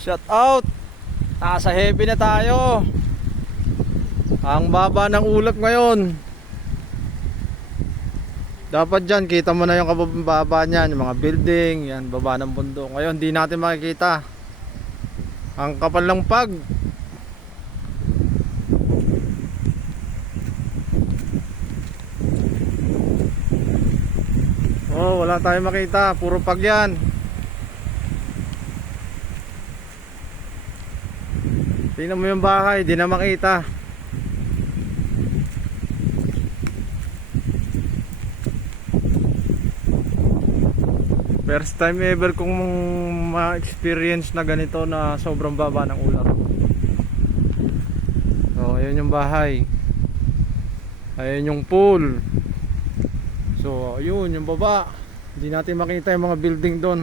Shout out. Nasa heavy na tayo. Ang baba ng ulap ngayon. Dapat dyan kita mo na yung kababa niyan, yung mga building, yan baba ng bundok. Ngayon di natin makikita. Ang kapal ng pag. Oh, wala tayong makita, puro pag yan. Tingnan mo yung bahay, di na makita. First time ever kong ma-experience na ganito na sobrang baba ng ulap. So, ayun yung bahay. Ayun yung pool. So, ayun yung baba. Hindi natin makita yung mga building doon.